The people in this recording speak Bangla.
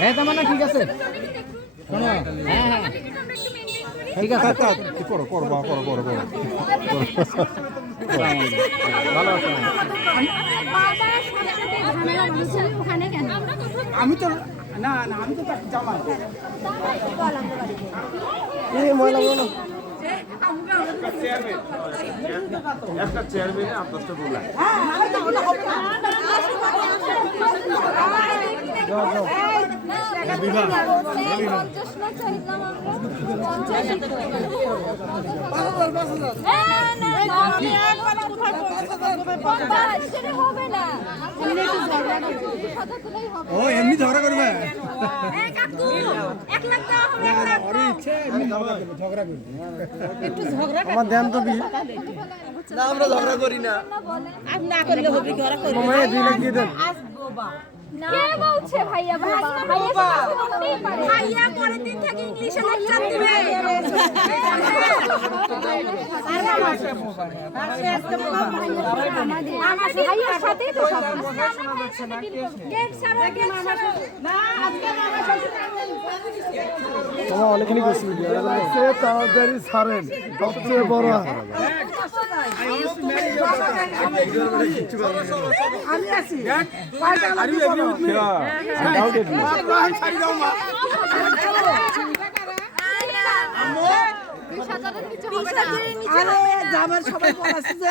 হ্যাঁ তার ঠিক আছে শোনো হ্যাঁ হ্যাঁ ঠিক আছে করো করো করো করো করো ভালো আছে আমি তো না না আমি তো জামাই একটা চেয়ারম্যানে আপনারটা বলায় ও এমনি ঝগড়া করবে আমার ধ্যান তো আমরা ঝগড়া করি না না করলে হবে ঝগড়া করি 2 লাখ দিয়ে দেন কে বলছে ভাইয়া বাবা ভাইয়া করতেই পারে ভাইয়া পরের দিন থেকে ইংলিশে লেকচার দিবে আমাদের ভাইয়ার সাথেই তো সব গেট সারা গেট সারা না আজকে মামা তোমার অনেকখানি বেশি সে তাড়াতাড়ি ছাড়েন সবচেয়ে বড় আমি আছি জামার সবাই বলাছে যে